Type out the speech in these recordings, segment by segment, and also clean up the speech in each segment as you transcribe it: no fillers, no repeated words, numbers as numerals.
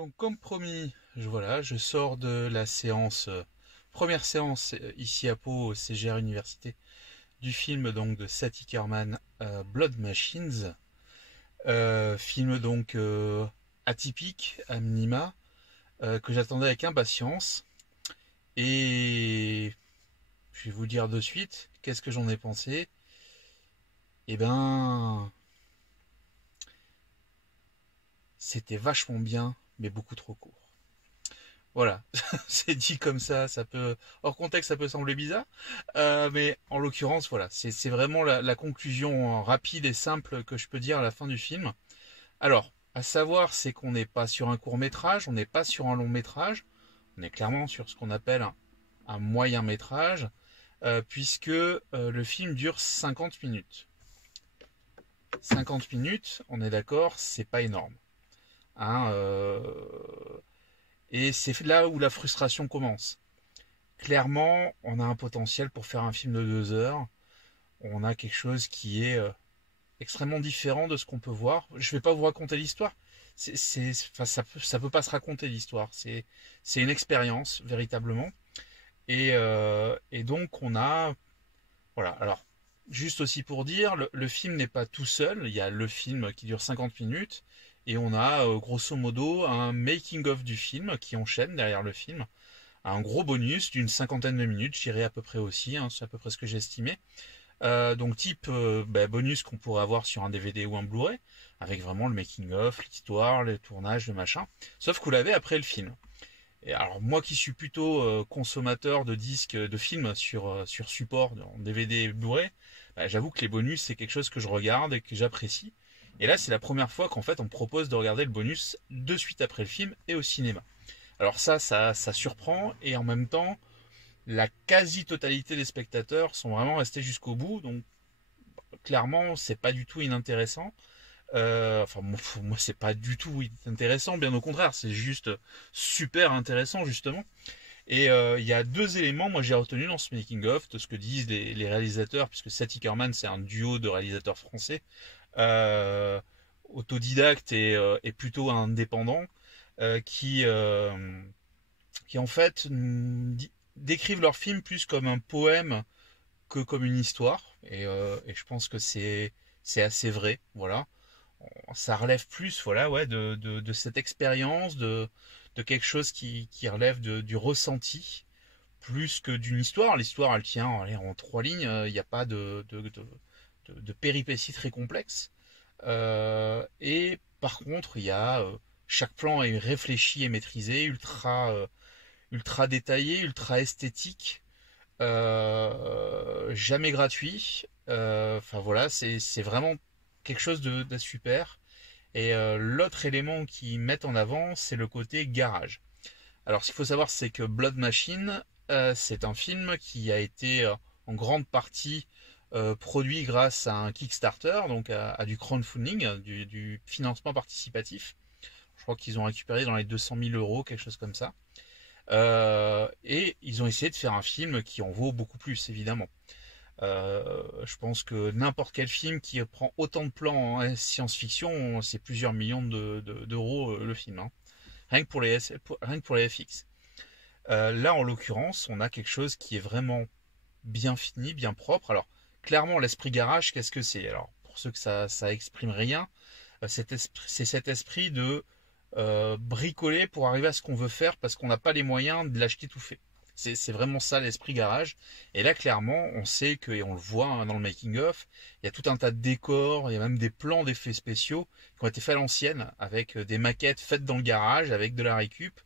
Donc comme promis, je sors de la séance, première séance ici à Pau au CGR Université du film donc de Sati Kerman, Blood Machines. Film donc atypique à minima, que j'attendais avec impatience. Et je vais vous dire de suite, qu'est-ce que j'en ai pensé? Eh ben, c'était vachement bien, mais beaucoup trop court. Voilà, c'est dit comme ça peut, hors contexte, ça peut sembler bizarre, mais en l'occurrence, voilà, c'est vraiment la conclusion rapide et simple que je peux dire à la fin du film. Alors, à savoir, c'est qu'on n'est pas sur un court métrage, on n'est pas sur un long métrage, on est clairement sur ce qu'on appelle un moyen métrage, puisque le film dure 50 minutes. 50 minutes, on est d'accord, c'est pas énorme. Hein, et c'est là où la frustration commence. Clairement, on a un potentiel pour faire un film de 2 heures. On a quelque chose qui est extrêmement différent de ce qu'on peut voir. Je ne vais pas vous raconter l'histoire. Enfin, ça peut pas se raconter l'histoire. C'est une expérience véritablement. Et donc on a, voilà. Alors juste aussi pour dire, le film n'est pas tout seul. Il y a le film qui dure 50 minutes et on a grosso modo un making of du film qui enchaîne derrière le film, un gros bonus d'une cinquantaine de minutes, je dirais à peu près aussi, hein, c'est à peu près ce que j'ai estimé. Donc type bonus qu'on pourrait avoir sur un DVD ou un Blu-ray, avec vraiment le making-of, l'histoire, le tournage, le machin. Sauf que vous l'avez après le film. Et alors moi qui suis plutôt consommateur de disques, de films sur support, en DVD et Blu-ray, j'avoue que les bonus c'est quelque chose que je regarde et que j'apprécie. Et là c'est la première fois qu'en fait on me propose de regarder le bonus de suite après le film et au cinéma. Alors ça surprend et en même temps, la quasi-totalité des spectateurs sont vraiment restés jusqu'au bout, donc clairement, c'est pas du tout inintéressant. Enfin, moi, c'est pas du tout intéressant, bien au contraire, c'est juste super intéressant justement. Et il y a deux éléments, moi j'ai retenu dans ce making-of, de ce que disent les réalisateurs, puisque Sati Kerman c'est un duo de réalisateurs français, euh, autodidacte et plutôt indépendant, qui en fait décrivent leur film plus comme un poème que comme une histoire. Et je pense que c'est assez vrai. Voilà, ça relève plus, voilà, ouais, de cette expérience, de quelque chose qui relève du ressenti plus que d'une histoire. L'histoire, elle tient, allez, en 3 lignes. Il n'y a pas de péripéties très complexes. Et par contre, il y a chaque plan est réfléchi et maîtrisé, ultra détaillé, ultra esthétique, jamais gratuit. Enfin voilà, c'est vraiment quelque chose de super. Et l'autre élément qu'ils mettent en avant, c'est le côté garage. Alors, ce qu'il faut savoir, c'est que Blood Machine, c'est un film qui a été en grande partie produit grâce à un Kickstarter, donc à du crowdfunding, du financement participatif. Je crois qu'ils ont récupéré dans les 200 000 euros, quelque chose comme ça. Et ils ont essayé de faire un film qui en vaut beaucoup plus, évidemment. Je pense que n'importe quel film qui prend autant de plans en science-fiction, c'est plusieurs millions d'euros le film, hein. Rien que pour les FX. Là, en l'occurrence, on a quelque chose qui est vraiment bien fini, bien propre. Alors, clairement, l'esprit garage, qu'est-ce que c'est? Alors, pour ceux que ça exprime rien, c'est cet esprit de bricoler pour arriver à ce qu'on veut faire parce qu'on n'a pas les moyens de l'acheter tout fait. C'est vraiment ça l'esprit garage. Et là, clairement, on sait que, et on le voit hein, dans le making-of, il y a tout un tas de décors, il y a même des plans d'effets spéciaux qui ont été faits à l'ancienne, avec des maquettes faites dans le garage, avec de la récup,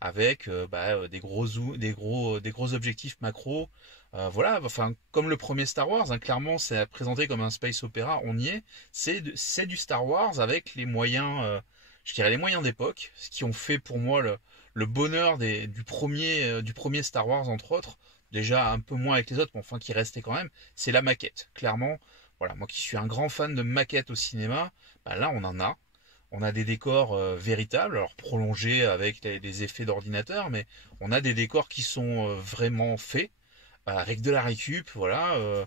avec des gros objectifs macro. Voilà, enfin, comme le premier Star Wars, hein, clairement, c'est présenté comme un space opéra, on y est. C'est du Star Wars avec les moyens, je dirais les moyens d'époque, ce qui ont fait pour moi le bonheur du premier Star Wars entre autres, déjà un peu moins avec les autres, mais enfin qui restait quand même, c'est la maquette. Clairement, voilà, moi qui suis un grand fan de maquettes au cinéma, là on en a. On a des décors véritables, alors prolongés avec des effets d'ordinateur, mais on a des décors qui sont vraiment faits, avec de la récup, voilà,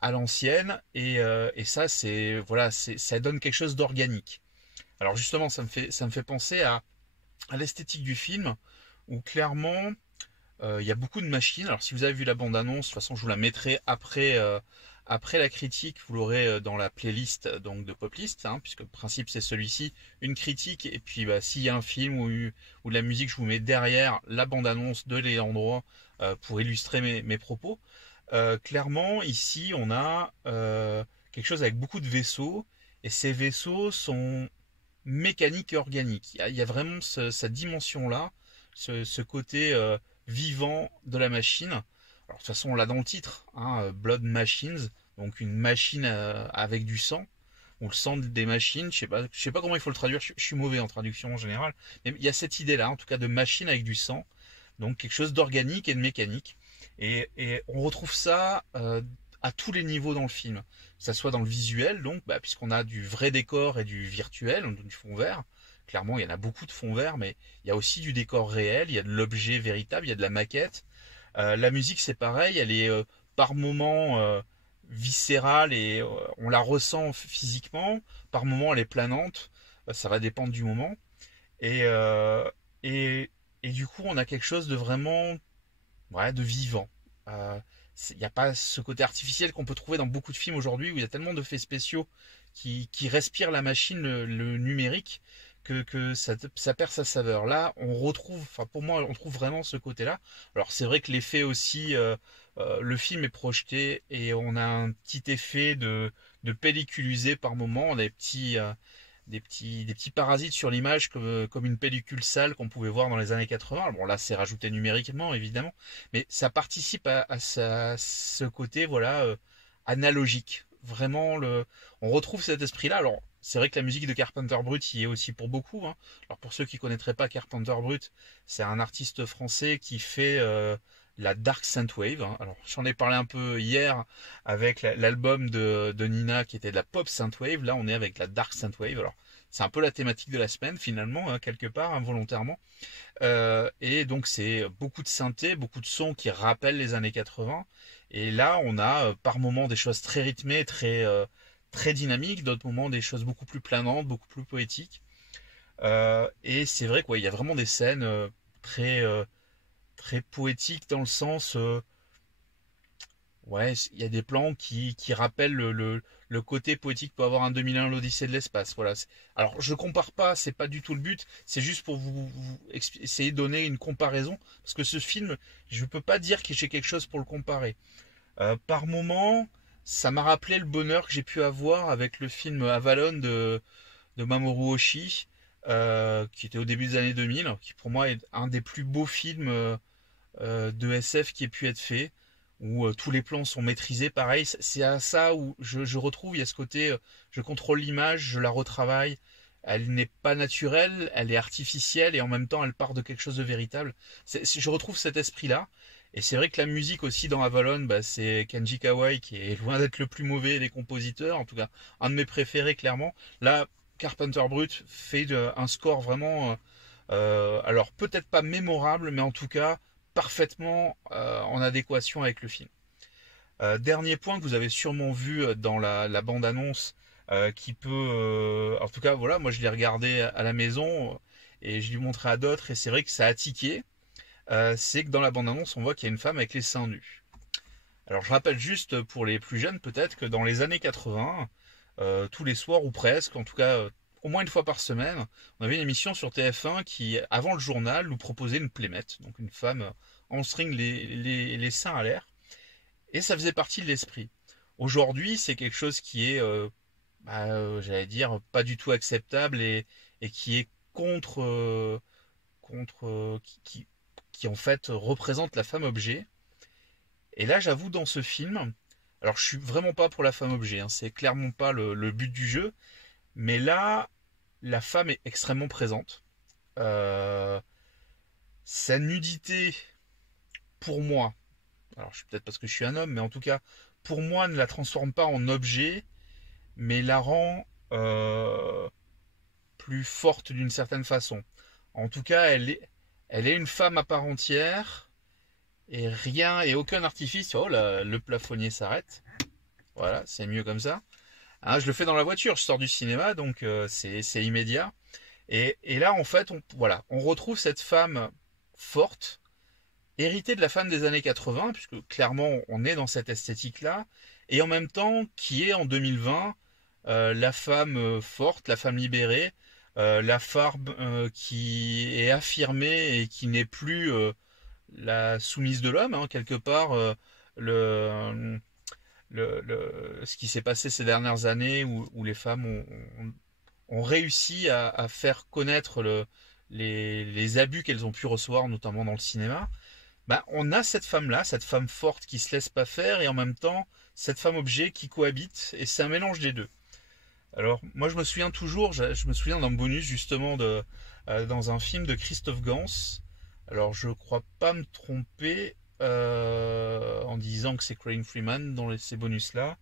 à l'ancienne, et ça ça donne quelque chose d'organique. Alors justement, ça me fait penser à à l'esthétique du film, où clairement il y a beaucoup de machines. Alors si vous avez vu la bande-annonce, de toute façon je vous la mettrai après la critique, vous l'aurez dans la playlist donc de Poplist, hein, puisque le principe c'est celui-ci, une critique, et puis bah, s'il y a un film ou de la musique, je vous mets derrière la bande-annonce de Léandroit pour illustrer mes propos. Clairement, ici on a quelque chose avec beaucoup de vaisseaux, et ces vaisseaux sont mécaniques et organiques. Il y a vraiment cette dimension-là, ce côté vivant de la machine. Alors, de toute façon, on l'a dans le titre, hein, Blood Machines, donc une machine avec du sang, ou le sang des machines. Je sais pas comment il faut le traduire. Je suis mauvais en traduction en général, mais il y a cette idée-là, en tout cas, de machine avec du sang, donc quelque chose d'organique et de mécanique. Et on retrouve ça à tous les niveaux dans le film, que ça soit dans le visuel, donc bah, puisqu'on a du vrai décor et du virtuel, donc du fond vert. Clairement, il y en a beaucoup de fonds verts, mais il y a aussi du décor réel, il y a de l'objet véritable, il y a de la maquette. La musique, c'est pareil, elle est par moments viscérale et on la ressent physiquement. Par moments, elle est planante. Ça va dépendre du moment. Et, euh, et, et du coup, on a quelque chose de vraiment, ouais, de vivant. Euh, il n'y a pas ce côté artificiel qu'on peut trouver dans beaucoup de films aujourd'hui où il y a tellement d'effets spéciaux qui respirent la machine, le numérique, que ça perd sa saveur. Là, on retrouve, enfin pour moi, on trouve vraiment ce côté-là. Alors c'est vrai que l'effet aussi, le film est projeté et on a un petit effet de pellicule usée par moment. On a des petits parasites sur l'image comme une pellicule sale qu'on pouvait voir dans les années 80. Bon là c'est rajouté numériquement évidemment, mais ça participe ce côté voilà analogique. Vraiment on retrouve cet esprit-là. Alors c'est vrai que la musique de Carpenter Brut y est aussi pour beaucoup, hein. Alors pour ceux qui connaîtraient pas Carpenter Brut, c'est un artiste français qui fait la Dark Synthwave, hein. Alors j'en ai parlé un peu hier avec l'album de Nina qui était de la pop synthwave. Là on est avec la Dark Synthwave. Alors c'est un peu la thématique de la semaine finalement, hein, quelque part, involontairement. Et donc c'est beaucoup de synthé, beaucoup de sons qui rappellent les années 80. Et là on a par moments des choses très rythmées, très dynamiques, d'autres moments des choses beaucoup plus planantes, beaucoup plus poétiques. Et c'est vrai qu'il y a vraiment des scènes très, très poétiques dans le sens ouais, il y a des plans qui rappellent le côté poétique peut avoir un 2001 l'Odyssée de l'espace. Voilà. Alors je compare pas, c'est pas du tout le but, c'est juste pour essayer de donner une comparaison, parce que ce film, je peux pas dire que j'ai quelque chose pour le comparer. Par moment, ça m'a rappelé le bonheur que j'ai pu avoir avec le film Avalon de Mamoru Oshii, qui était au début des années 2000, qui pour moi est un des plus beaux films de SF qui ait pu être fait, où tous les plans sont maîtrisés. Pareil, c'est à ça où je retrouve, il y a ce côté, je contrôle l'image, je la retravaille. Elle n'est pas naturelle, elle est artificielle et en même temps elle part de quelque chose de véritable. Je retrouve cet esprit-là. Et c'est vrai que la musique aussi dans Avalon, bah, c'est Kenji Kawai qui est loin d'être le plus mauvais des compositeurs, en tout cas un de mes préférés clairement. Là, Carpenter Brut fait un score vraiment, alors peut-être pas mémorable, mais en tout cas parfaitement en adéquation avec le film. Dernier point que vous avez sûrement vu dans la bande-annonce, qui peut, en tout cas voilà, moi je l'ai regardé à la maison et je l'ai montré à d'autres et c'est vrai que ça a tiqué. C'est que dans la bande-annonce on voit qu'il y a une femme avec les seins nus. Alors je rappelle juste pour les plus jeunes peut-être que dans les années 80, tous les soirs ou presque, en tout cas au moins une fois par semaine, on avait une émission sur TF1 qui, avant le journal, nous proposait une plémette, donc une femme en string les seins à l'air, et ça faisait partie de l'esprit. Aujourd'hui, c'est quelque chose qui est, j'allais dire, pas du tout acceptable et qui est qui en fait représente la femme objet. Et là, j'avoue, dans ce film, alors je suis vraiment pas pour la femme objet, hein, c'est clairement pas le but du jeu, mais là, la femme est extrêmement présente. Euh, Sa nudité, pour moi, alors peut-être parce que je suis un homme, mais en tout cas, pour moi, ne la transforme pas en objet, mais la rend plus forte d'une certaine façon. En tout cas, elle est une femme à part entière, et rien, et aucun artifice. Oh, le plafonnier s'arrête. Voilà, c'est mieux comme ça. Hein, je le fais dans la voiture, je sors du cinéma, donc c'est immédiat. Et là, en fait, voilà, on retrouve cette femme forte, héritée de la femme des années 80, puisque clairement, on est dans cette esthétique-là, et en même temps, qui est en 2020 la femme forte, la femme libérée, la femme qui est affirmée et qui n'est plus la soumise de l'homme, hein, quelque part. Le, ce qui s'est passé ces dernières années où les femmes ont réussi à faire connaître les abus qu'elles ont pu recevoir, notamment dans le cinéma, bah, on a cette femme-là, cette femme forte qui se laisse pas faire, et en même temps, cette femme objet qui cohabite, et c'est un mélange des deux. Alors, moi, je me souviens toujours, je me souviens d'un bonus, justement, dans un film de Christophe Gans. Alors, je crois pas me tromper en disant que c'est Craig Freeman dans ces bonus-là,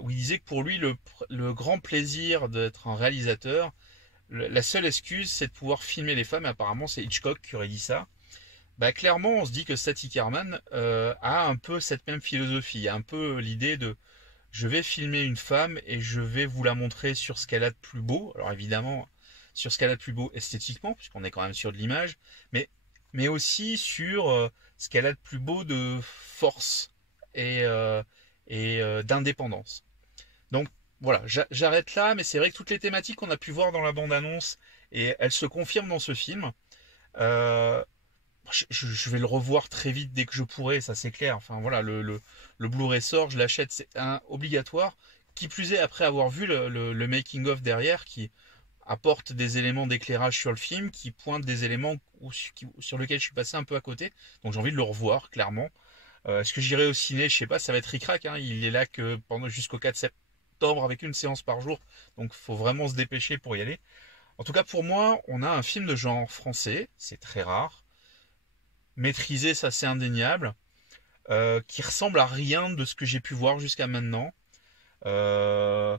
où il disait que pour lui, le grand plaisir d'être un réalisateur, la seule excuse, c'est de pouvoir filmer les femmes, et apparemment, c'est Hitchcock qui aurait dit ça. Bah, clairement, on se dit que Satie Kerman a un peu cette même philosophie. Il y a un peu l'idée de je vais filmer une femme et je vais vous la montrer sur ce qu'elle a de plus beau. Alors évidemment, sur ce qu'elle a de plus beau esthétiquement, puisqu'on est quand même sur de l'image, mais, mais aussi sur ce qu'elle a de plus beau de force et d'indépendance. Donc voilà, j'arrête là, mais c'est vrai que toutes les thématiques qu'on a pu voir dans la bande-annonce, et elles se confirment dans ce film. Euh, je vais le revoir très vite dès que je pourrai, ça c'est clair. Enfin voilà, le Blu-ray sort, je l'achète, c'est un obligatoire. Qui plus est, après avoir vu le making-of derrière, qui apporte des éléments d'éclairage sur le film, qui pointe des éléments sur lesquels je suis passé un peu à côté. Donc j'ai envie de le revoir, clairement. Est-ce que j'irai au ciné? Je sais pas, ça va être ric-rac, hein. Il est là que pendant jusqu'au 4 septembre avec une séance par jour. Donc faut vraiment se dépêcher pour y aller. En tout cas, pour moi, on a un film de genre français, c'est très rare, maîtrisé, ça c'est indéniable, qui ressemble à rien de ce que j'ai pu voir jusqu'à maintenant. Euh,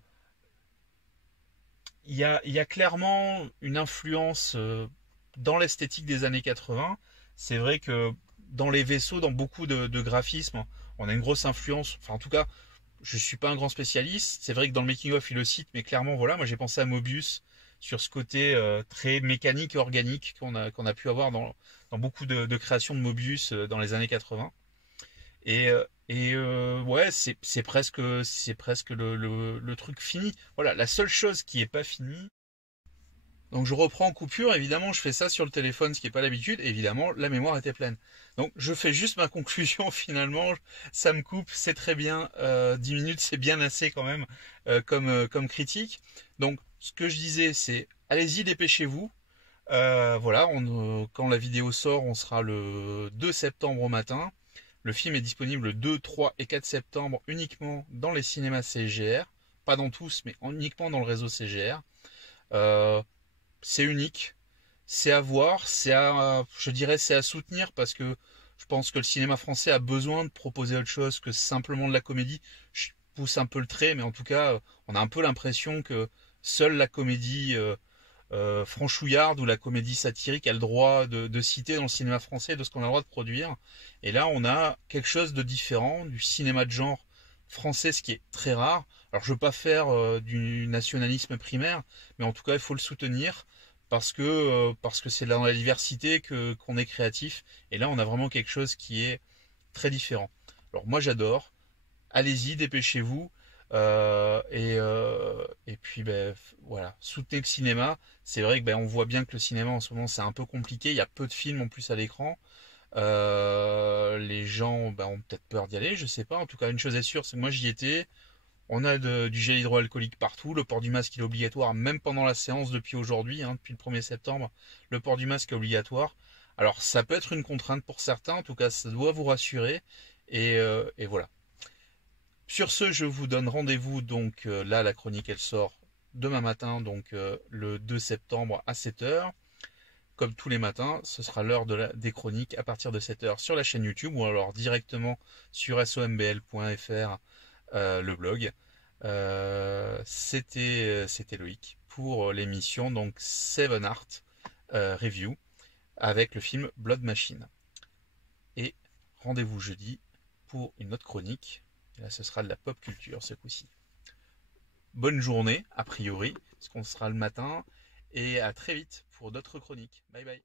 il y a clairement une influence dans l'esthétique des années 80. C'est vrai que dans les vaisseaux, dans beaucoup de graphismes, on a une grosse influence. Enfin, en tout cas, je suis pas un grand spécialiste. C'est vrai que dans le making-of, il le cite, mais clairement, voilà, moi j'ai pensé à Mobius sur ce côté très mécanique et organique qu'on a pu avoir dans beaucoup de créations de Mobius dans les années 80. Ouais, c'est presque le truc fini. Voilà, la seule chose qui est pas finie. Donc je reprends en coupure, évidemment je fais ça sur le téléphone, ce qui n'est pas l'habitude, évidemment la mémoire était pleine. Donc je fais juste ma conclusion finalement, ça me coupe, c'est très bien, 10 minutes c'est bien assez quand même comme critique. Donc ce que je disais c'est allez-y, dépêchez-vous. Voilà, quand la vidéo sort, on sera le 2 septembre au matin. Le film est disponible le 2, 3 et 4 septembre uniquement dans les cinémas CGR. Pas dans tous, mais uniquement dans le réseau CGR. Euh, c'est unique, c'est à voir, je dirais, c'est à soutenir parce que je pense que le cinéma français a besoin de proposer autre chose que simplement de la comédie. Je pousse un peu le trait, mais en tout cas, on a un peu l'impression que seule la comédie franchouillarde ou la comédie satirique a le droit de citer dans le cinéma français de ce qu'on a le droit de produire. Et là, on a quelque chose de différent, du cinéma de genre français, ce qui est très rare. Alors, je veux pas faire du nationalisme primaire, mais en tout cas, il faut le soutenir parce que c'est dans la diversité qu'on est créatif. Et là, on a vraiment quelque chose qui est très différent. Alors, moi, j'adore. Allez-y, dépêchez-vous. Et puis ben, voilà, soutenez le cinéma. C'est vrai que ben, on voit bien que le cinéma en ce moment c'est un peu compliqué. Il y a peu de films en plus à l'écran. Les gens ben, ont peut-être peur d'y aller, je sais pas. En tout cas, une chose est sûre, c'est que moi j'y étais. On a du gel hydroalcoolique partout. Le port du masque il est obligatoire, même pendant la séance depuis aujourd'hui, hein, depuis le 1er septembre. Le port du masque est obligatoire. Alors ça peut être une contrainte pour certains, en tout cas ça doit vous rassurer. Et voilà. Sur ce, je vous donne rendez-vous, donc là la chronique elle sort demain matin, donc le 2 septembre à 7h. Comme tous les matins, ce sera l'heure des chroniques à partir de 7h sur la chaîne YouTube ou alors directement sur sombl.fr, le blog. C'était Loïc pour l'émission donc Seven Art Review avec le film Blood Machine. Et rendez-vous jeudi pour une autre chronique. Et là, ce sera de la pop culture ce coup-ci. Bonne journée, a priori, parce qu'on sera le matin. et à très vite pour d'autres chroniques. Bye bye.